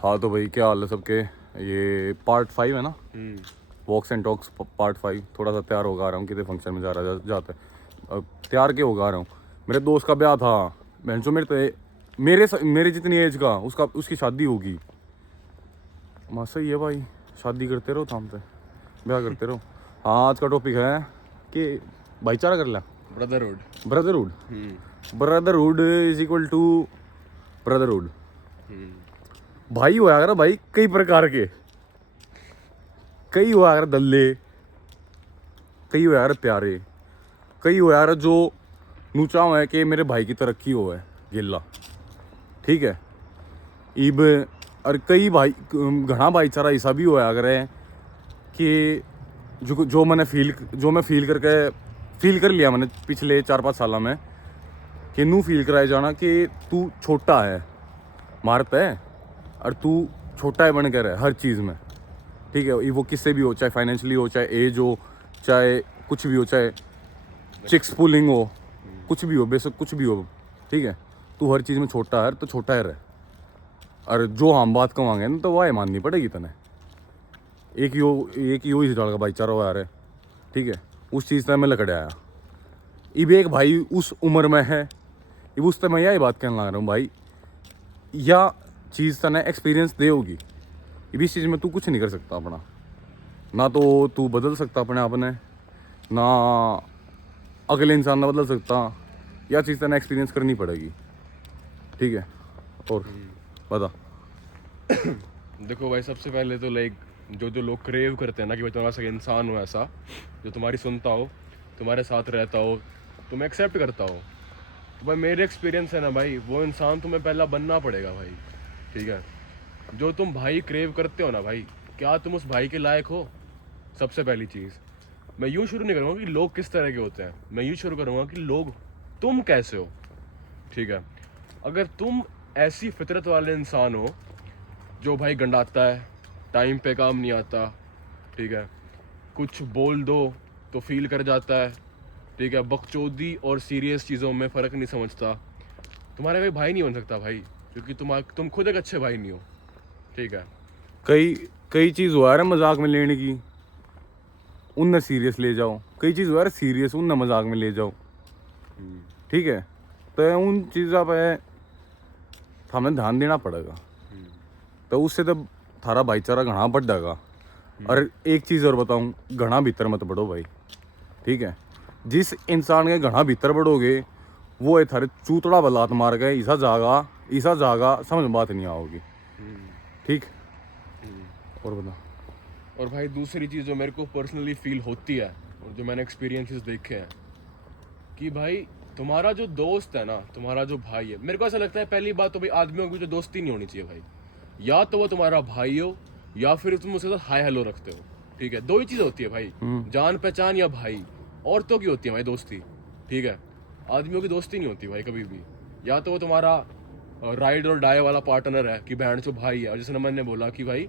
हाँ तो भाई क्या हाल है सबके। ये पार्ट 5 है ना, वॉक्स एंड टॉक्स पार्ट 5। थोड़ा सा तैयार होगा आ रहा हूँ, किसी फंक्शन में जाता है। अब तैयार के होगा आ रहा हूँ। मेरे दोस्त का ब्याह था, बहन चो मेरे जितनी एज का उसकी शादी होगी। माँ सही है भाई, शादी करते रहो, थाम पे ब्याह करते रहो। हाँ, आज का टॉपिक है कि भाईचारा कर ला, brotherhood. Brotherhood. Brotherhood is equal to brotherhood. भाई हुआ अगर भाई कई प्रकार के, कई हुआ अगर दल्ले, कई हुआ अगर प्यारे, कई हुआ अगर जो नूचा हुआ है कि मेरे भाई की तरक्की हो है गिल्ला, ठीक है। इब और कई भाई घना भाईचारा ऐसा भी हुआ अगर है कि जो मैं फील कर लिया मैंने पिछले 4-5 साल में, कि नू फील कराया जाना कि तू छोटा है मारता है और तू छोटा है बन कर है हर चीज़ में, ठीक है। वो किससे भी हो, चाहे फाइनेंशियली हो, चाहे एज हो, चाहे कुछ भी हो, चाहे चिक्स पुलिंग हो, कुछ भी हो, बेशक कुछ भी हो, ठीक है। तू हर चीज़ में छोटा है तो छोटा है रहे। और जो हम बात कमांगे ना तो वह माननी पड़ेगी तने। एक यो इस डाल का भाईचारा हुआ है, ठीक है। उस चीज़ से मैं लकड़े आया। इब एक भाई उस उम्र में है, इब उस मैं यही बात कहने लग रहा हूँ भाई, या चीज़ तने एक्सपीरियंस दे होगी। इब इस चीज़ में तू कुछ नहीं कर सकता अपना, ना तो तू बदल सकता अपने आप ने, ना अगले इंसान ना बदल सकता। या चीज़ तने एक्सपीरियंस करनी पड़ेगी, ठीक है। और बता। देखो भाई, सबसे पहले तो लाइक जो लोग क्रेव करते हैं ना कि भाई तुम्हारा सा इंसान हो ऐसा जो तुम्हारी सुनता हो, तुम्हारे साथ रहता हो, तुम्हें एक्सेप्ट करता हो, तो भाई मेरे एक्सपीरियंस है ना भाई, वो इंसान तुम्हें पहला बनना पड़ेगा भाई, ठीक है। जो तुम भाई क्रेव करते हो ना भाई, क्या तुम उस भाई के लायक हो? सबसे पहली चीज़ मैं यूँ शुरू नहीं करूँगा कि लोग किस तरह के होते हैं, मैं यूँ शुरू करूँगा कि लोग तुम कैसे हो, ठीक है। अगर तुम ऐसी फितरत वाले इंसान हो जो भाई गंडाता है, टाइम पे काम नहीं आता, ठीक है, कुछ बोल दो तो फील कर जाता है, ठीक है, बकचोदी और सीरियस चीज़ों में फ़र्क नहीं समझता, तुम्हारा कोई भाई नहीं बन सकता भाई, क्योंकि तुम खुद एक अच्छे भाई नहीं हो, ठीक है। कई कई चीज़ हुआ है मजाक में लेने की, उनने सीरियस ले जाओ। कई चीज़ हुआ है सीरियस, उनने मजाक में ले जाओ, ठीक है। तो उन चीज़ों पे हमें ध्यान देना पड़ेगा, तो उससे तो थारा भाईचारा घना बढ़ जाएगा। और एक चीज़ और बताऊं, घना भीतर मत बढ़ो भाई, ठीक है। जिस इंसान के घना भीतर बढ़ोगे वो है थारे चूतड़ा बलात मार गए ऐसा जागा समझ बात नहीं आओगी, ठीक। और बता। और भाई दूसरी चीज़ जो मेरे को पर्सनली फील होती है और जो मैंने एक्सपीरियंसेस देखे हैं कि भाई तुम्हारा जो दोस्त है ना, तुम्हारा जो भाई है, मेरे को ऐसा लगता है पहली बात तो भाई आदमियों की जो दोस्ती नहीं होनी चाहिए भाई, या तो वो तुम्हारा भाई हो या फिर तुम उसके साथ हाय हेलो रखते हो, ठीक है। दो ही चीज़ होती है भाई, जान पहचान या भाई। औरतों की होती है भाई दोस्ती, ठीक है। आदमियों की दोस्ती नहीं होती भाई कभी भी। या तो वो तुम्हारा राइड और डाई वाला पार्टनर है कि बहन चो भाई है, और जैसे मैंने बोला कि भाई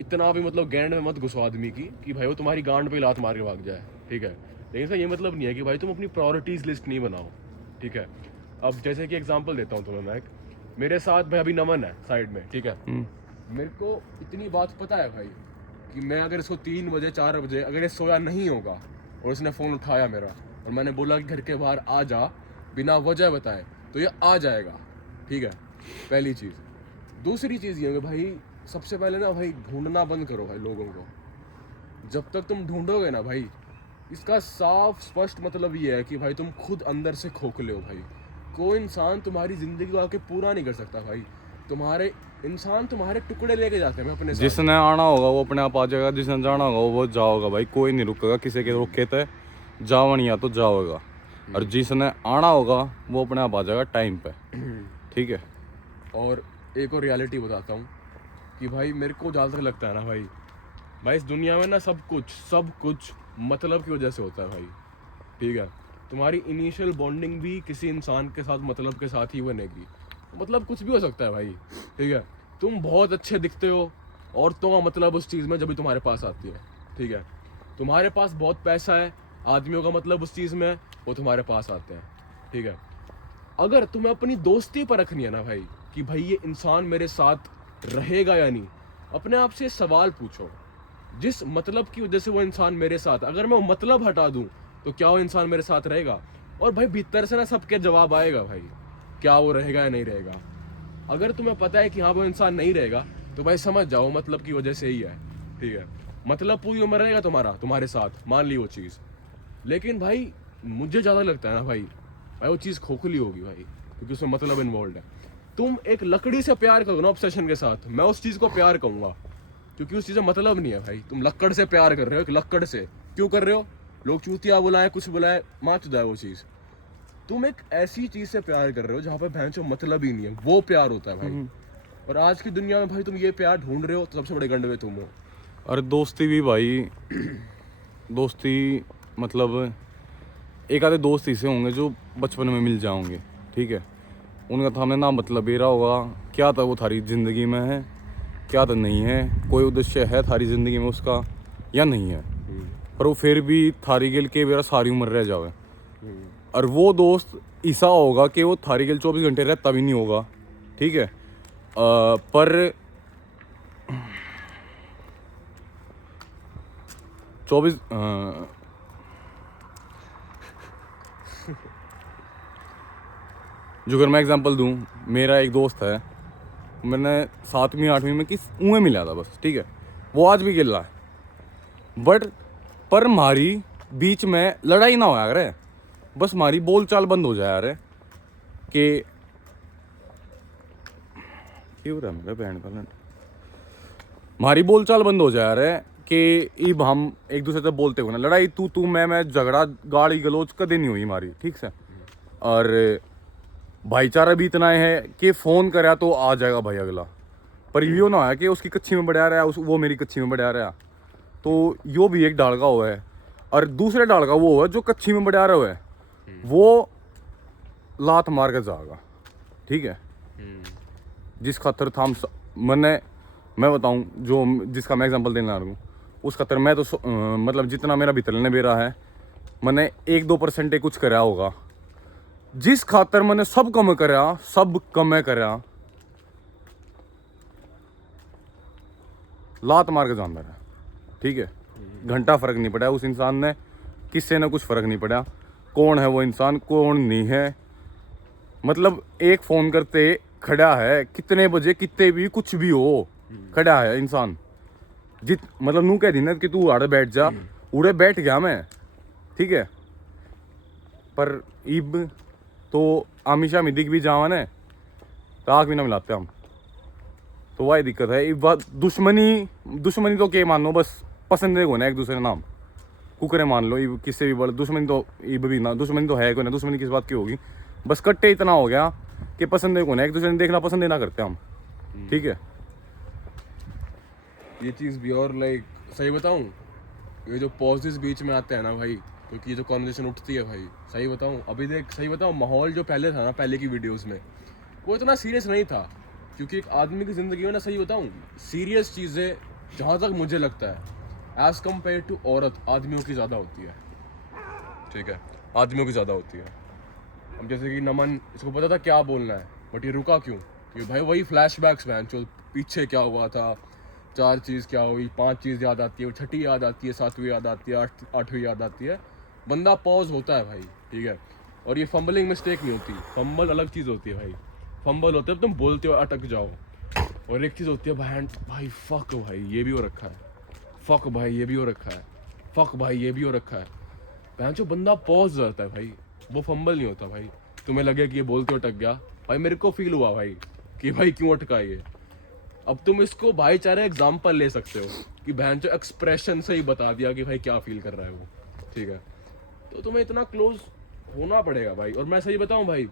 इतना भी मतलब गैंड में मत घुसो आदमी की कि भाई वो तुम्हारी गांड पे लात मार के भाग जाए, ठीक है। लेकिन इसका ये मतलब नहीं है कि भाई तुम अपनी प्रायोरिटीज लिस्ट नहीं बनाओ, ठीक है। अब जैसे कि एग्जांपल देता हूँ तुम्हें मैं एक, मेरे साथ भाई अभी नमन है साइड में, ठीक है। मेरे को इतनी बात पता है भाई कि मैं अगर इसको 3 बजे 4 बजे अगर ये सोया नहीं होगा और इसने फ़ोन उठाया मेरा और मैंने बोला कि घर के बाहर आ जा बिना वजह बताए, तो ये आ जाएगा, ठीक है। पहली चीज़। दूसरी चीज़ ये है कि भाई सबसे पहले ना भाई ढूंढना बंद करो भाई लोगों को। जब तक तुम ढूंढोगे ना भाई, इसका साफ स्पष्ट मतलब ये है कि भाई तुम खुद अंदर से खोखले हो भाई। कोई इंसान तुम्हारी ज़िंदगी को आके पूरा नहीं कर सकता भाई। तुम्हारे इंसान तुम्हारे टुकड़े लेके जाते हैं भाई अपने साथ। जिसने आना होगा वो अपने आप आ जाएगा, जिसने जाना होगा वो जाओगा भाई, कोई नहीं रुकेगा किसी के रोके थे जावन या तो जाओगा। और जिसने आना होगा वो अपने आप आ जाएगा टाइम पे, ठीक है। और एक और रियलिटी बताता हूँ कि भाई मेरे को ज़्यादा तक लगता है ना भाई इस दुनिया में ना सब कुछ मतलब की वजह से होता है भाई, ठीक है। तुम्हारी इनिशियल बॉन्डिंग भी किसी इंसान के साथ मतलब के साथ ही बनेगी। मतलब कुछ भी हो सकता है भाई, ठीक है। तुम बहुत अच्छे दिखते हो, औरतों का मतलब उस चीज़ में जब भी तुम्हारे पास आती है, ठीक है। तुम्हारे पास बहुत पैसा है, आदमियों का मतलब उस चीज़ में वो तुम्हारे पास आते हैं, ठीक है। अगर तुम्हें अपनी दोस्ती पर रखनी है ना भाई कि भाई ये इंसान मेरे साथ रहेगा या नहीं। अपने आप से सवाल पूछो, जिस मतलब की वजह से वो इंसान मेरे साथ, अगर मैं वो मतलब हटा दूं तो क्या वो इंसान मेरे साथ रहेगा? और भाई भीतर से ना सबके जवाब आएगा भाई, क्या वो रहेगा या नहीं रहेगा। अगर तुम्हें पता है कि हाँ वो इंसान नहीं रहेगा, तो भाई समझ जाओ मतलब की वजह से ही है, ठीक है। मतलब पूरी उम्र रहेगा तुम्हारे साथ, मान ली वो चीज़। लेकिन भाई मुझे ज़्यादा लगता है ना भाई वो चीज़ खोखली होगी भाई, क्योंकि उसमें मतलब इन्वॉल्व है। तुम एक लकड़ी से प्यार करो ना ऑब्सेशन के साथ, मैं उस चीज़ को प्यार कहूँगा, क्योंकि उस चीज़ में मतलब नहीं है भाई। तुम लक्कड़ से प्यार कर रहे हो, एक लक्कड़ से क्यों कर रहे हो? लोग चूतिया बुलाए, कुछ बुलाए, माँ चुदा है वो चीज़। तुम एक ऐसी चीज़ से प्यार कर रहे हो जहाँ पे भैंचो मतलब ही नहीं है, वो प्यार होता है भाई। और आज की दुनिया में भाई तुम ये प्यार ढूंढ रहे हो, तो सबसे बड़े गंड में तुम हो। और दोस्ती भी भाई, दोस्ती मतलब एक आधे दोस्त ऐसे होंगे जो बचपन में मिल जाओगे, ठीक है। उनका तो हमें ना मतलब ये रहा होगा क्या था वो थारी ज़िंदगी में है, क्या तो नहीं है, कोई उद्देश्य है थारी ज़िंदगी में उसका या नहीं है, पर वो फिर भी थारी गिल के मेरा सारी उम्र रह जावे। और वो दोस्त ऐसा होगा कि वो थारी गिल 24 घंटे रहता भी नहीं होगा, ठीक है। पर 24 जो अगर मैं एग्जांपल दूं, मेरा एक दोस्त है, मैंने 7वीं 8वीं में किस उए मिला था बस, ठीक है। वो आज भी गिल रहा है, बट पर हमारी बीच में लड़ाई ना हो यार, बस हमारी बोल चाल बंद हो जाए यार, कि क्यों रहा मेरा बैंड का हमारी बोल चाल बंद हो जाए यार, कि इब हम एक दूसरे से बोलते हो ना, लड़ाई तू मैं झगड़ा गाली गलोच कदे नहीं हुई हमारी, ठीक से। और भाईचारा भी इतना है कि फ़ोन करा तो आ जाएगा भाई अगला, पर यो ना है कि उसकी कच्ची में बढ़ा रहा है, वो मेरी कच्ची में बढ़ा रहा है, तो यो भी एक डाल का हुआ है। और दूसरे डाल का वो है जो कच्ची में बढ़ा रहा है, वो लात मार के जाएगा, ठीक है। जिस खातर था हम मैं बताऊं, जो जिसका मैं एग्जांपल देना रहा हूँ, उस खातर मैं तो मतलब जितना मेरा भीतर ने बेरा है, मैंने 1-2% कुछ करा होगा, जिस खातर मैंने सब कम करा लात मार के जानदार है, ठीक है। घंटा फर्क नहीं पड़ा उस इंसान ने, किससे ने कुछ फर्क नहीं पड़ा कौन है वो इंसान, कौन नहीं है। मतलब एक फ़ोन करते खड़ा है, कितने बजे कितने भी कुछ भी हो, खड़ा है इंसान। मतलब नू कह दी ना कि तू आड़े बैठ जा, उड़े बैठ गया मैं, ठीक है। पर इब तो हमेशा में दिख भी जावा ने तो आँख भी ना मिलाते हम, तो वही दिक्कत है। इब बात दुश्मनी तो क्या मान लो, बस पसंद को ना एक दूसरे नाम कुकरे मान लो, इब किससे भी बड़ा दुश्मनी तो इब भी ना, दुश्मनी तो है को ना, दुश्मनी किस बात की होगी, बस कट्टे इतना हो गया कि पसंद को ना एक दूसरे ने देखना पसंद ही ना करते हम, ठीक है। ये चीज़ भी, और लाइक सही बताऊं, ये जो पॉजेस बीच में आते हैं ना भाई, क्योंकि ये जो कॉन्वर्सेशन उठती है भाई, सही बताऊं, अभी देख सही बताऊं, माहौल जो पहले था ना, पहले की वीडियोस में वो इतना सीरियस नहीं था, क्योंकि एक आदमी की ज़िंदगी में ना, सही बताऊं, सीरियस चीज़ें जहाँ तक मुझे लगता है एज़ कम्पेयर टू औरत, आदमियों की ज़्यादा होती है, ठीक है, आदमियों की ज़्यादा होती है। अब जैसे कि नमन, इसको पता था क्या बोलना है, बट ये रुका क्यों? कि भाई वही फ्लैशबैक्स मैन, जो पीछे क्या हुआ था, 4 चीज़ क्या हुई, 5 चीज़ याद आती है, 6ठी याद आती है, 7वीं याद आती है, 8वीं याद आती है, बंदा पॉज होता है भाई, ठीक है। और ये फंबलिंग मिस्टेक नहीं होती, फंबल अलग चीज़ होती है भाई। फंबल होते है तुम बोलते हो अटक जाओ, और एक चीज़ होती है भाई फक भाई ये भी हो रखा है, फक भाई ये भी हो रखा है, फक भाई ये भी हो रखा है, बहन जो बंदा पॉज जाता है भाई, वो फंबल नहीं होता भाई। तुम्हें लगे कि ये बोलते अटक गया, भाई मेरे को फील हुआ भाई कि भाई क्यों अटका ये। अब तुम इसको भाईचारे एग्जाम्पल ले सकते हो कि बहन जो एक्सप्रेशन से ही बता दिया कि भाई क्या फील कर रहा है वो, ठीक है। तो तुम्हें इतना क्लोज होना पड़ेगा भाई, और मैं सही बताऊं भाई,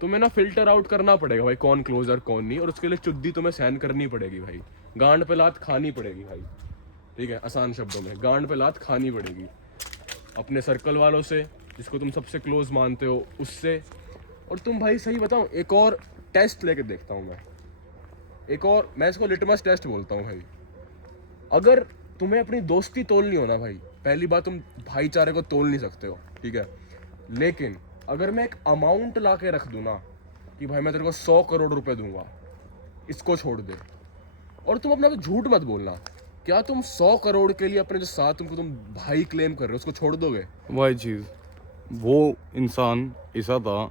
तुम्हें ना फिल्टर आउट करना पड़ेगा भाई कौन क्लोज और कौन नहीं, और उसके लिए चुद्दी तुम्हें सहन करनी पड़ेगी भाई, गांड पे लात खानी पड़ेगी भाई, ठीक है। आसान शब्दों में गांड पे लात खानी पड़ेगी, अपने सर्कल वालों से, जिसको तुम सबसे क्लोज मानते हो उससे। और तुम भाई सही बताऊं, एक और टेस्ट लेके देखता हूं मैं, मैं इसको लिटमस टेस्ट बोलता हूं भाई। अगर तुम्हें अपनी दोस्ती तोलनी हो ना भाई, पहली बात तुम भाईचारे को तोल नहीं सकते हो, ठीक है। लेकिन अगर मैं एक अमाउंट ला के रख दूँ ना कि भाई मैं तेरे को 100 करोड़ रुपए दूंगा, इसको छोड़ दे, और तुम अपना झूठ मत बोलना। क्या तुम 100 करोड़ के लिए अपने जो साथ तुम भाई क्लेम कर रहे हो उसको छोड़ दोगे? वही चीज़, वो इंसान ऐसा था,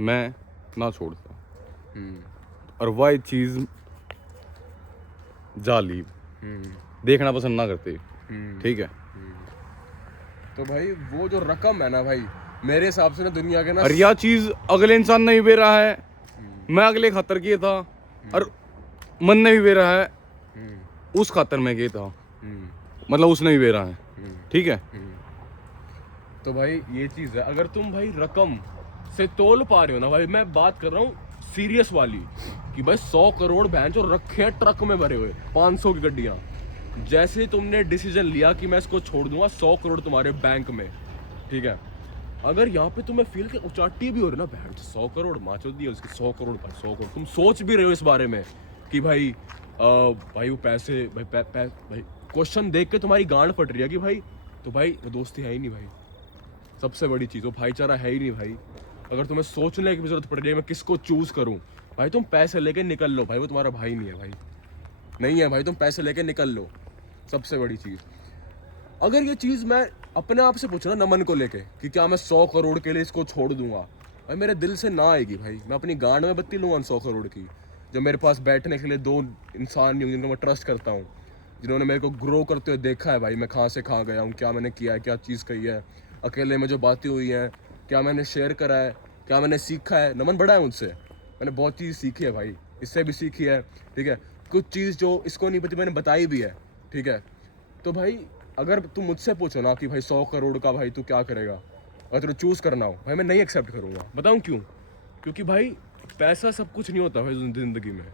मैं ना छोड़ता। और वही चीज़ जाली देखना पसंद ना करते, ठीक है। तो भाई वो जो रकम है ना भाई, मेरे हिसाब से ना दुनिया के ना, और यह चीज़ अगले इंसान ने भी बे रहा है, मैं अगले खातर किया था, और मन ने भी बे रहा है, उस खातर मैं किया था, मतलब उसने भी बे रहा है, ठीक है। तो भाई ये चीज है, अगर तुम भाई रकम से तोल पा रहे हो ना भाई, मैं बात कर रहा हूँ सीरियस वाली, कि भाई 100 करोड़ भैंस जो रखे हैं ट्रक में भरे हुए, 500 की गड्डियां, जैसे तुमने डिसीजन लिया कि मैं इसको छोड़ दूंगा, 100 करोड़ तुम्हारे बैंक में, ठीक है। अगर यहाँ पे तुम्हें फील के उचाटी भी हो रही ना, बहन 100 करोड़ माचो दिया उसकी, 100 करोड़ भाई, 100 करोड़ तुम सोच भी रहे हो इस बारे में कि भाई भाई वो पैसे भाई क्वेश्चन देख के तुम्हारी गांड फट रही है कि भाई, तो भाई वो दोस्ती है ही नहीं भाई, सबसे बड़ी चीज़ वो भाईचारा है ही नहीं भाई। अगर तुम्हें सोचने की भी जरूरत पड़ रही है मैं किसको चूज करूं, भाई तुम पैसे लेके निकल लो भाई, वो तुम्हारा भाई नहीं है भाई, नहीं है भाई, तुम पैसे लेके निकल लो, सबसे बड़ी चीज़। अगर ये चीज़ मैं अपने आप से पूछूं ना नमन को लेके कि क्या मैं 100 करोड़ के लिए इसको छोड़ दूंगा, भाई मेरे दिल से ना आएगी भाई, मैं अपनी गांड में बत्ती लूंगा 100 करोड़ की। जो मेरे पास बैठने के लिए 2 इंसान नहीं होंगे जिनको मैं ट्रस्ट करता हूँ, जिन्होंने मेरे को ग्रो करते हुए देखा है भाई, मैं कहाँ से कहाँ गया हूँ, क्या मैंने किया है, क्या चीज़ कही है, अकेले में जो बातें हुई हैं, क्या मैंने शेयर करा है, क्या मैंने सीखा है। नमन बड़ा है मुझसे, मैंने बहुत चीज़ सीखी है भाई, इससे भी सीखी है, ठीक है। कुछ चीज़ जो इसको नहीं पता मैंने बताई भी है, ठीक है। तो भाई अगर तुम मुझसे पूछो ना कि भाई 100 करोड़ का भाई तू क्या करेगा, अगर तुझे चूज़ करना हो भाई, मैं नहीं एक्सेप्ट करूँगा। बताऊँ क्यों? क्योंकि भाई पैसा सब कुछ नहीं होता भाई ज़िंदगी में,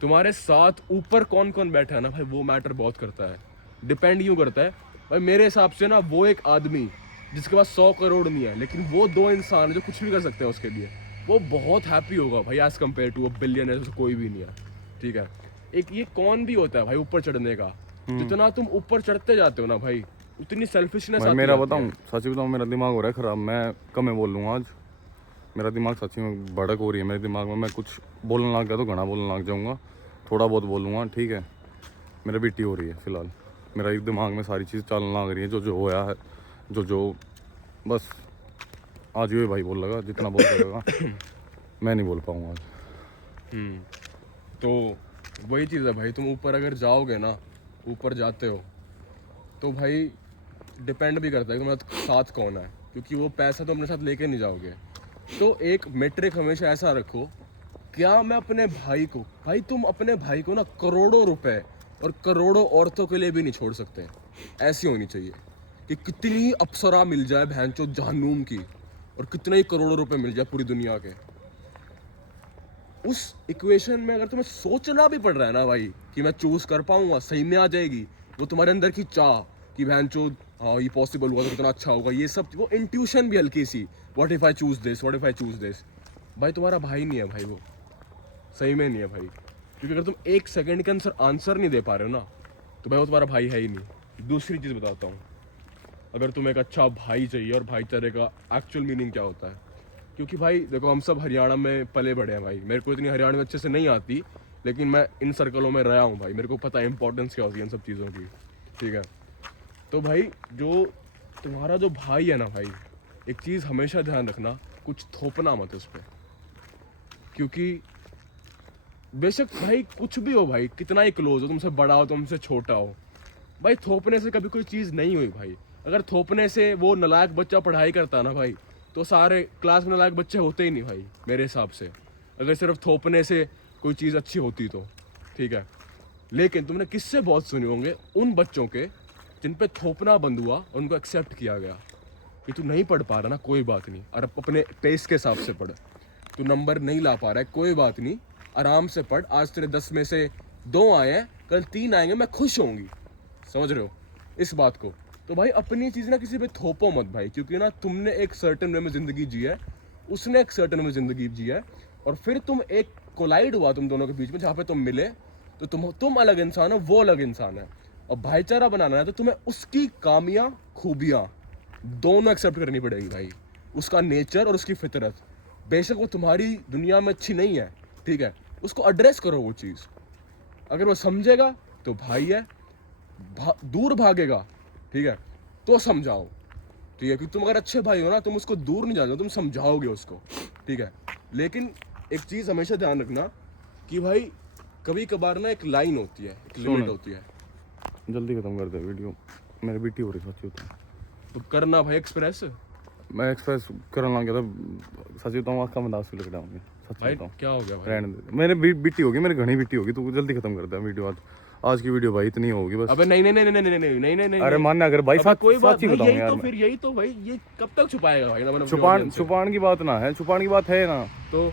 तुम्हारे साथ ऊपर कौन कौन बैठा है ना भाई, वो मैटर बहुत करता है, डिपेंड यूँ करता है भाई। मेरे हिसाब से ना वो एक आदमी जिसके पास 100 करोड़ नहीं है, लेकिन वो 2 इंसान है जो कुछ भी कर सकते हैं उसके लिए, वो बहुत हैप्पी होगा भाई एज कम्पेयर टू बिलियनर जो कोई भी नहीं है, ठीक है। एक ये कौन भी होता है भाई ऊपर चढ़ने का, जितना तुम ऊपर चढ़ते जाते हो ना भाई, उतनी सेल्फिशनेस भाई आती मेरा जाती बताऊँ, है। सच बताऊँ, मेरा दिमाग हो रहा है ख़राब, मैं कम में बोल लूँगा आज, मेरा दिमाग सच्ची में भड़क हो रही है मेरे दिमाग में, मैं कुछ बोलने लग गया तो घना बोलने लग जाऊँगा, थोड़ा बहुत बोलूँगा, ठीक है। मेरा बीटी हो रही है फिलहाल, मेरा एक दिमाग में सारी चीज़ चलने लग रही है, जो जो होया है, जो बस आज ये भाई बोल लगा, जितना बोल सकेगा मैं नहीं बोल पाऊँगा आज। तो वही चीज़ है भाई, तुम ऊपर अगर जाओगे ना, ऊपर जाते हो तो भाई डिपेंड भी करता है कि तुम्हारे साथ कौन है, क्योंकि वो पैसा तो अपने साथ लेके नहीं जाओगे। तो एक मेट्रिक हमेशा ऐसा रखो, क्या मैं अपने भाई को, भाई तुम अपने भाई को ना करोड़ों रुपए और करोड़ों औरतों के लिए भी नहीं छोड़ सकते, ऐसी होनी चाहिए कि कितनी ही अप्सरा मिल जाए भैंचो जहन्नुम की, और कितने ही करोड़ों रुपए मिल जाए पूरी दुनिया के, उस इक्वेशन में अगर तुम्हें सोचना भी पड़ रहा है ना भाई कि मैं चूज कर पाऊंगा, सही में आ जाएगी, वो तुम्हारे अंदर की चाह कि भैंचो हाँ ये पॉसिबल हुआ तो कितना अच्छा होगा, ये सब वो इंट्यूशन भी हल्की सी, what if I choose this, what if I choose this, भाई तुम्हारा भाई नहीं है भाई, वो सही में नहीं है भाई। क्योंकि अगर तुम 1 सेकंड के आंसर नहीं दे पा रहे हो ना, तो भाई वो तुम्हारा भाई है ही नहीं। दूसरी चीज़ बताता हूँ, अगर तुम्हें एक अच्छा भाई चाहिए, और भाईचारे का एक्चुअल मीनिंग क्या होता है, क्योंकि भाई देखो हम सब हरियाणा में पले बड़े हैं भाई, मेरे को इतनी हरियाणा में अच्छे से नहीं आती, लेकिन मैं इन सर्कलों में रहा हूँ भाई, मेरे को पता है इंपॉर्टेंस क्या होती है इन सब चीज़ों की, ठीक है। तो भाई जो तुम्हारा जो भाई है ना भाई, एक चीज़ हमेशा ध्यान रखना, कुछ थोपना मत उस पर, क्योंकि बेशक भाई कुछ भी हो भाई, कितना ही क्लोज हो, तुमसे बड़ा हो तुमसे छोटा हो, भाई थोपने से कभी कोई चीज़ नहीं हुई भाई। अगर थोपने से वो नालायक बच्चा पढ़ाई करता ना भाई, तो सारे क्लास में नालायक बच्चे होते ही नहीं भाई मेरे हिसाब से, अगर सिर्फ थोपने से कोई चीज़ अच्छी होती तो, ठीक है। लेकिन तुमने किससे बहुत सुने होंगे, उन बच्चों के जिन पे थोपना बंद हुआ और उनको एक्सेप्ट किया गया कि तू नहीं पढ़ पा रहा ना, कोई बात नहीं, और अपने पेस के हिसाब से पढ़, तू नंबर नहीं ला पा रहा है कोई बात नहीं, आराम से पढ़, आज तेरे 10 में से 2 आए हैं, कल 3 आएंगे, मैं खुश होंगी, समझ रहे हो इस बात को। तो भाई अपनी चीज़ ना किसी पे थोपो मत भाई, क्योंकि ना तुमने एक सर्टन वे में ज़िंदगी जी है, उसने एक सर्टन में ज़िंदगी जी है, और फिर तुम एक कोलाइड हुआ तुम दोनों के बीच में, जहाँ पे तुम मिले, तो तुम अलग इंसान हो, वो अलग इंसान है, और भाईचारा बनाना है तो तुम्हें उसकी कामियाँ खूबियाँ दोनों एक्सेप्ट करनी पड़ेगी भाई, उसका नेचर और उसकी फितरत, बेशक वो तुम्हारी दुनिया में अच्छी नहीं है, ठीक है, उसको एड्रेस करो वो चीज़, अगर वो समझेगा तो भाई है, दूर भागेगा, ठीक है, तो समझाओ, ठीक है, क्योंकि तुम अगर अच्छे भाई हो ना, तुम उसको दूर नहीं जाना, तुम समझाओगे उसको, ठीक है। लेकिन एक चीज़ हमेशा ध्यान रखना कि भाई कभी कभार ना एक लाइन होती है, एक लिमिट होती है। जल्दी खत्म कर दे वीडियो, मेरी बीटी हो रही सच्ची बताऊं। तो करना भाई एक्सप्रेस। मैं एक्सप्रेस करना लगा था, सच बताऊं आँख में आंसू लग होंगे, सच भाई बताऊं। क्या हो गया भाई? रहने दे, मेरे बीटी होगी, मेरी घनी बीटी होगी, तू जल्दी खत्म कर दे वीडियो। आज की वीडियो भाई इतनी होगी बस। अबे नहीं नहीं नहीं नहीं नहीं नहीं नहीं नहीं नहीं, अरे मानना अगर भाई साथ कोई बात साथ ही नहीं, बताऊं यही यार तो मैं। फिर यही तो भाई, ये कब तक छुपाएगा भाई ना, छुपान की बात ना है, छुपाने की बात है ना। तो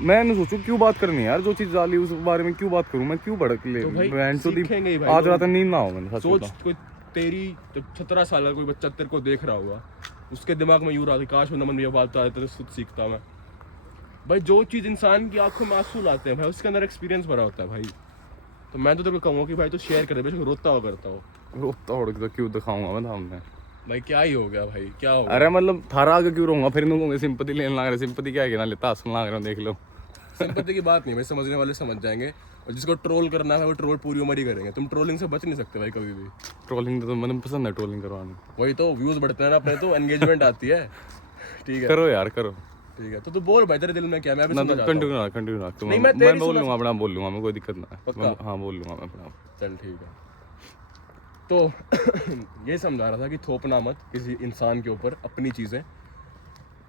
मैं नहीं सोचूं क्यों बात करनी है यार, जो चीज डाली उस बारे में क्यों बात करूं मैं, क्यों भड़क ले तो भाई बहन चोदी। सीखेंगे ही भाई, आज तो रात नींद ना हो मैंने सच सोच, बताऊं। कोई तेरी जब 17 साल का कोई बच्चा तेरे को देख रहा होगा, उसके दिमाग में यूं रहा था, काश वो नमन भैया बात बता देते तो खुद सीखता मैं। भाई जो चीज इंसान की आंखों में आंसू लाते हैं भाई, उसके अंदर एक्सपीरियंस भरा होता है भाई। तो मैं तो तेरे को कहूँगा कि भाई तो शेयर कर दे, बेशक रोता हो करता हो। रोता उड़ के क्यों दिखाऊंगा मैं सामने। भाई क्या ही हो गया भाई, क्या हो गया? अरे मतलब थारा आगे क्यों रहूंगा फिर, कहूंगा सिंपति लेने लग रहे, सिंपति क्या है ना लेता, सुन लग रहा हूँ, देख लो। सिंपैथी की बात नहीं भाई, समझने वाले समझ जाएंगे, और जिसको ट्रोल करना है वो ट्रोल पूरी उम्र ही करेंगे। तुम ट्रोलिंग से बच नहीं सकते भाई कभी भी। ट्रोलिंग तो मैंने पसंद है, ट्रोलिंग करवाना। वही तो व्यूज बढ़ते हैं ना अपने, तो एंगेजमेंट आती है, ठीक है। करो यार करो। ठीक है, तो तू बोल भाई, तेरे दिल में क्या? मैं भी ना सुनना तो चाहता हूँ। कंटिन्यू रख नहीं, मैं तेरी बोल सुना- लूंगा अपना, बोल लूंगा मैं, कोई दिक्कत ना है। पक्का? हाँ बोल लूंगा मैं अपना। चल ठीक है। तो ये समझा रहा था कि थोपना मत किसी इंसान के ऊपर अपनी चीज़ें।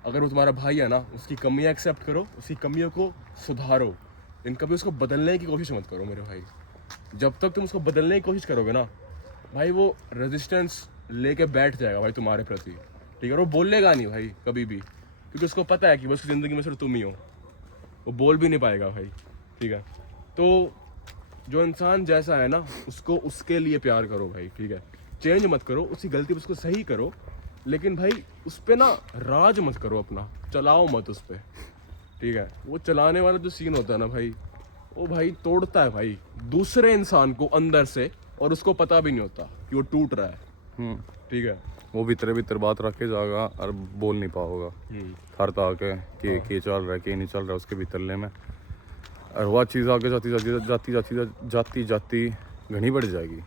अगर वो तुम्हारा भाई है ना, उसकी कमियां एक्सेप्ट करो, उसकी कमियों को सुधारो, लेकिन कभी उसको बदलने की कोशिश मत करो मेरे भाई। जब तक तुम उसको बदलने की कोशिश करोगे ना भाई, वो रेजिस्टेंस लेके बैठ जाएगा भाई तुम्हारे प्रति, ठीक है। और वो बोलेगा नहीं भाई कभी भी, क्योंकि उसको पता है कि बस ज़िंदगी में सिर्फ तुम ही हो। वो बोल भी नहीं पाएगा भाई, ठीक है। तो जो इंसान जैसा है ना, उसको उसके लिए प्यार करो भाई, ठीक है। चेंज मत करो, उसकी गलती पे उसको सही करो, लेकिन भाई उस पर ना राज मत करो अपना, चलाओ मत उस पर, ठीक है। वो चलाने वाला जो सीन होता है ना भाई, वो भाई तोड़ता है भाई दूसरे इंसान को अंदर से, और उसको पता भी नहीं होता कि वो टूट रहा है, ठीक है। वो भीतर बात रख के जाएगा और बोल नहीं पाओगा हर तरह के कि चल रहा है कि नहीं चल रहा है उसके भीतरले में। और वह चीज़ आगे जाती घनी बढ़ जाएगी।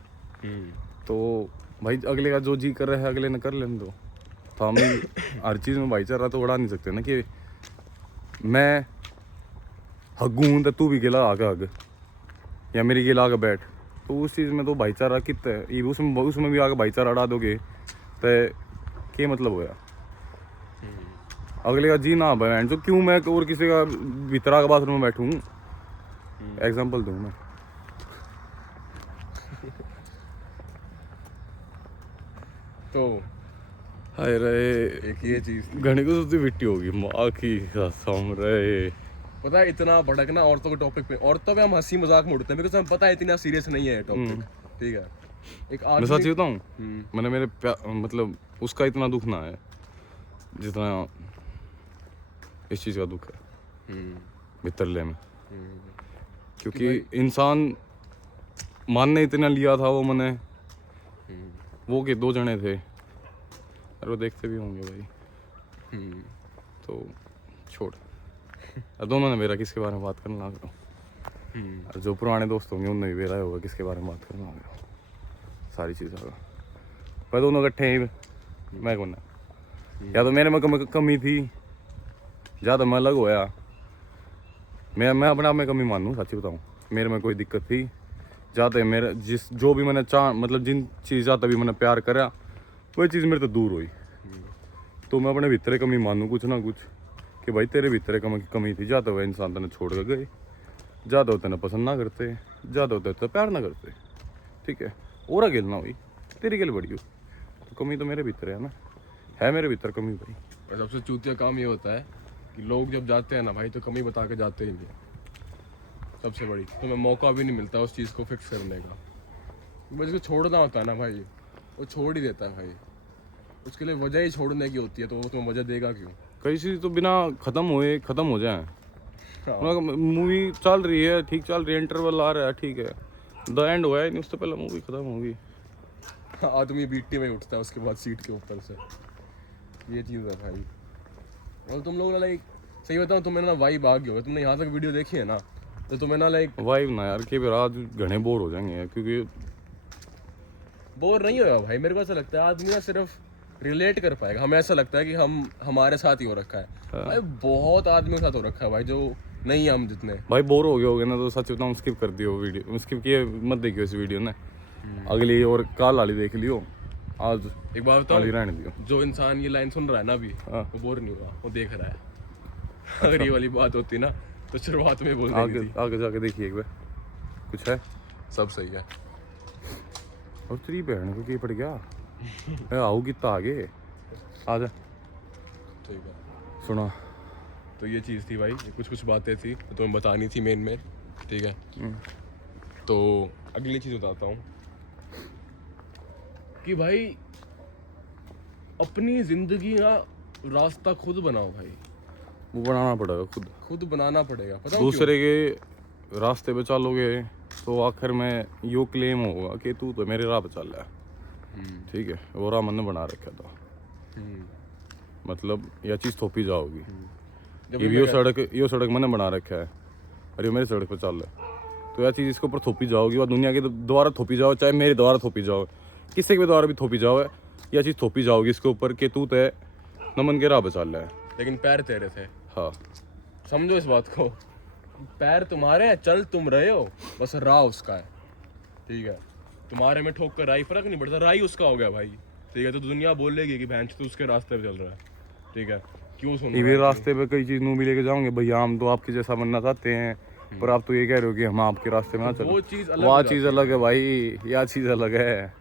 तो भाई अगले का जो जी कर रहा है अगले ने कर लेने दो। तो हम हर चीज़ में भाईचारा तो उड़ा नहीं सकते ना कि मैं हगूँ तो तू भी गिला आगे हग, या मेरी गिला आगे बैठ। तो उस चीज़ में तो भाईचारा कितना है, उसमें भी आगे भाईचारा उड़ा दोगे तो क्या मतलब होया। अगले का जी ना बहन जो क्यों मैं और किसी का भीतरा के बाथरूम में बैठूँ। एग्जाम्पल दूँ मैं। तो हाय रे एक ये चीज़, घने को सोचती बिट्टी होगी माँ की कसम रे। पता है इतना भड़कना औरतों के टॉपिक पे, औरतों पे हम हंसी मजाक में उड़ते हैं, बिकॉज हमें पता है इतना सीरियस नहीं है टॉपिक, ठीक है। एक मैं सच आदमी, बताऊँ, मैंने मतलब उसका इतना दुख ना है जितना इस चीज़ का दुख है भीतरले में। क्योंकि इंसान मानने इतना लिया था वो मैंने, वो के 2 जने थे और वो देखते भी होंगे भाई। तो छोड़, दोनों ने मेरा किसके बारे में बात करने लग रहा हूँ। और जो पुराने दोस्त होंगे उनने भी मेरा होगा किसके बारे में बात करने लग रहा हूँ। सारी चीज़ों का पर दोनों इकट्ठे ही मैं कौन है, या तो मेरे में कमी थी ज़्यादा मैं अलग होया। मैं अपने आप में कमी मानूँ, सच्ची बताऊँ मेरे में कोई दिक्कत थी ज़्यादा। मेरे जो भी मैंने मतलब जिन चीज़ा तभी मैंने प्यार करा वही चीज़ मेरे तो दूर हुई। तो मैं अपने भीतरे कमी मानूँ कुछ ना कुछ कि भाई तेरे भीतरे कमी थी, ज़्यादा वह इंसान तेने छोड़ कर गए, ज़्यादा होते ना पसंद ना करते, ज़्यादा होते तो प्यार ना करते, ठीक है। और गिल ना हुई तेरी गिल बड़ी हो, तो कमी तो मेरे भीतर है ना, है मेरे भीतर कमी भाई। और सबसे चूतिया काम ये होता है कि लोग जब जाते हैं ना भाई, तो कमी बता के जाते ही नहीं, सबसे बड़ी। तुम्हें मौका भी नहीं मिलता उस चीज़ को फिक्स करने का। बस इसको छोड़ना होता है ना भाई, वो छोड़ ही देता है भाई। उसके लिए वजह ही छोड़ने की होती है, तो वो तुम्हें वजह देगा क्यों? कई चीज़ तो बिना ख़त्म हो जाए। हाँ। मूवी चल रही है, ठीक चल रही है, इंटरवल आ रहा है, ठीक है, द एंड हुआ है नहीं उससे पहले मूवी ख़त्म होगी। आदमी बीटी में उठता है उसके बाद सीट के ऊपर से, ये चीज़ है भाई। और तुम लोग लाइक, सही बताऊँ तुम्हें ना वाइब आ गई होगा, तुमने यहाँ तक वीडियो देखी है ना, तो तुम्हें ना लाइक वाइब ना यार कि रात घने बोर हो जाएंगे क्योंकि बोर नहीं होगा भाई। मेरे को ऐसा लगता है आदमी ना सिर्फ रिलेट कर पाएगा। हमें ऐसा लगता है कि हम हमारे साथ ही हो रखा है भाई, बहुत आदमियों के साथ हो रखा है भाई जो नहीं है हम जितने। भाई बोर हो गए होगे ना तो सच बताऊं स्किप कर दियो वीडियो, स्किप किए मत देखियो इस वीडियो ने, अगली और कल वाली देख लियो, आज एक बात बताओ, वाली रहने दियो। जो इंसान ये लाइन सुन रहा है ना अभी, वो बोर नहीं हुआ, वो देख रहा है। अगर ये वाली बात होती ना तो शुरुआत में बोल देनी आगे थी। आगे जाके देखिए एक बार कुछ है। सब सही है। और तेरी बहन को क्या पड़ गया ए आओ कितना आगे आ जा। ठीक है, सुना तो ये चीज़ थी भाई, ये कुछ बातें थी तो तुम्हें बतानी थी मेन में। ठीक है, तो अगली चीज़ बताता हूँ कि भाई अपनी ज़िंदगी का रास्ता खुद बनाओ भाई, वो बनाना पड़ेगा खुद बनाना पड़ेगा। पता है दूसरे के रास्ते पे चलोगे तो आखिर में यो क्लेम होगा कि तू तो मेरे राह पे चल रहा है, ठीक है, वो राह मैंने बना रखा था, मतलब यह चीज़ थोपी जाओगी। जब ये यो सड़क मैंने बना रखा है और ये मेरी सड़क पे चल रहा है, तो यह चीज़ इसके ऊपर थोपी जाओगी और दुनिया के द्वारा थोपी जाओ, चाहे मेरे द्वारा थोपी जाओ, किसी के द्वारा भी थोपी जाओ, यह चीज़ थोपी जाओगी इसके ऊपर कि तू तो नमन के राह पे चल रहा है। लेकिन पैर तेरे थे, हाँ समझो इस बात को। पैर तुम्हारे हैं, चल तुम रहे हो, बस राह उसका है। ठीक है, तुम्हारे में ठोक कर राही फर्क नहीं पड़ता, राही उसका हो गया भाई। ठीक है, तो दुनिया बोलेगी कि भैंस तो उसके रास्ते पे चल रहा है। ठीक है, क्यों सुन ये भी रास्ते पे कई चीज़ भी लेके जाओगे भैया, हम तो आपके जैसा बनना चाहते हैं, पर आप तो ये कह रहे हो कि हम आपके रास्ते में ना चलो। वो चीज़ अलग वह चीज़ अलग है भाई, यह चीज़ अलग है,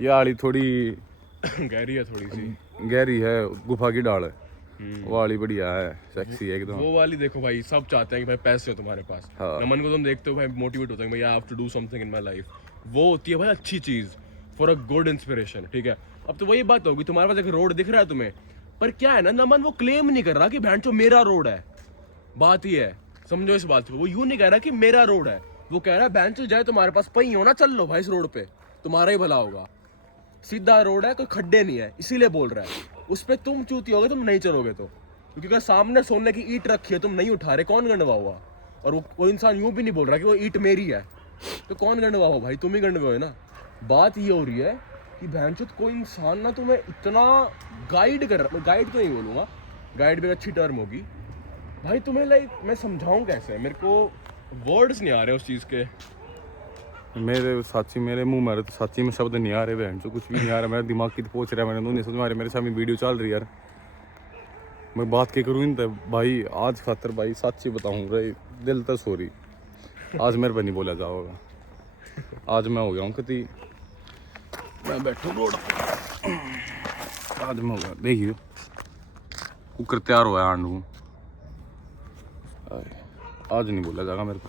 यह आड़ी थोड़ी गहरी है, थोड़ी सी गहरी है, गुफा की डाल है, वो वाली बढ़िया है, सेक्सी है एकदम। वो वाली देखो भाई, सब चाहते हैं कि भाई पैसे हो तुम्हारे पास। हाँ। नमन को तुम देखते हो भाई, मोटिवेट होता है भाई I have to do something in my life. वो होती है भाई अच्छी चीज, फॉर अ गुड इंस्पिरेशन। ठीक है, अब तो वही बात होगी, तुम्हारे पास एक रोड दिख रहा है तुम्हें, पर क्या है ना, नमन वो क्लेम नहीं कर रहा कि भैंचो मेरा रोड है। बात ही है, समझो इस बात को। वो यूं नहीं कह रहा कि मेरा रोड है, वो कह रहा है भैंचो जाए तुम्हारे पास पही हो ना, चल लो भाई इस रोड पे, तुम्हारा ही भला होगा। सीधा रोड है, कोई खड्डे नहीं है, इसीलिए बोल रहा है। उस पर तुम चूती होगे, तुम नहीं चलोगे तो, क्योंकि अगर सामने सोने की ईंट रखी है, तुम नहीं उठा रहे, कौन गंडवा हुआ? और वो इंसान यूं भी नहीं बोल रहा कि वो ईंट मेरी है, तो कौन गंडवा हो भाई? तुम ही गंडवे हो ना। बात ये हो रही है कि भैंचोद कोई इंसान ना तुम्हें इतना गाइड कर रहा, मैं गाइड तो नहीं बोलूँगा, गाइड भी अच्छी टर्म होगी भाई, तुम्हें लाइक मैं समझाऊँ कैसे, मेरे को वर्ड्स नहीं आ रहे उस चीज़ के। मेरे साथी मेरे मुंह में तो साथी में शब्द नहीं आ रहे बहन, जो कुछ भी नहीं आ रहा, मेरे दिमाग की तो पहुंच रहा है, मैंने नहीं समझ में आ रहा, मेरे सामने वीडियो चल रही है यार, मैं बात क्या करूँ इन भाई। आज खातर भाई सच्ची बताऊँ रे, दिल तो सॉरी, आज मेरे पर नहीं बोला जाओगा, आज मैं हो गया हूँ कति, मैं बैठू रोड, आज मैं हो गया, देखियो कुकर तैयार हुआ है आंडू, आज नहीं बोला जाएगा मेरे को।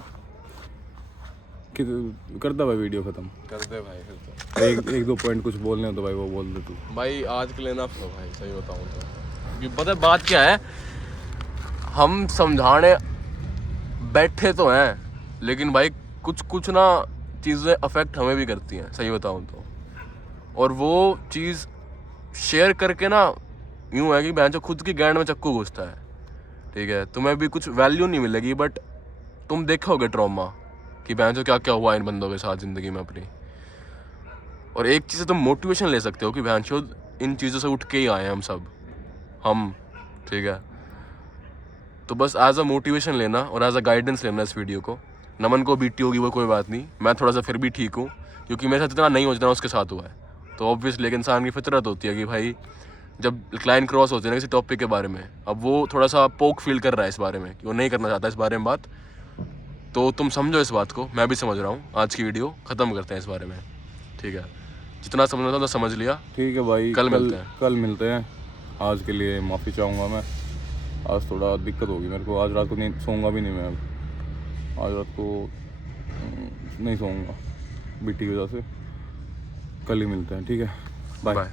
करता भाई वीडियो खत्म कर दे भाई फिर तो। एक दो पॉइंट कुछ बोलने हो तो भाई वो बोल दे तू। भाई आज के लिए ना भाई, सही बताऊँ तो क्योंकि पता है बात क्या है, हम समझाने बैठे तो हैं, लेकिन भाई कुछ ना चीज़ें अफेक्ट हमें भी करती हैं, सही बताऊँ तो। और वो चीज़ शेयर करके ना यूँ है कि बहन जो खुद की गैंड में चक्कू घुसता है। ठीक है, तुम्हें भी कुछ वैल्यू नहीं मिलेगी, बट तुम देखोगे ट्रॉमा कि बहन जो क्या क्या हुआ इन बंदों के साथ ज़िंदगी में अपनी। और एक चीज़ से तुम मोटिवेशन ले सकते हो कि बहन चोद इन चीज़ों से उठ के ही आए हैं हम सब, हम। ठीक है, तो बस एज अ मोटिवेशन लेना और एज अ गाइडेंस लेना इस वीडियो को। नमन को बीटी होगी वो कोई बात नहीं, मैं थोड़ा सा फिर भी ठीक हूँ, क्योंकि मेरे साथ इतना नहीं हो जितना उसके साथ हुआ है। तो ऑब्वियसली एक इंसान की फितरत होती है कि भाई जब लाइन क्रॉस होती है ना किसी टॉपिक के बारे में, अब वो थोड़ा सा पोक फील कर रहा है इस बारे में कि वो नहीं करना चाहता इस बारे में बात, तो तुम समझो इस बात को, मैं भी समझ रहा हूँ। आज की वीडियो ख़त्म करते हैं इस बारे में। ठीक है, जितना समझना था तो समझ लिया। ठीक है भाई, कल मिलते हैं। आज के लिए माफ़ी चाहूँगा मैं, आज थोड़ा दिक्कत होगी मेरे को, आज रात को नहीं सोऊंगा भी नहीं मैं, आज रात को नहीं सोऊंगा बीटी की वजह से। कल ही मिलते हैं, ठीक है, बाय।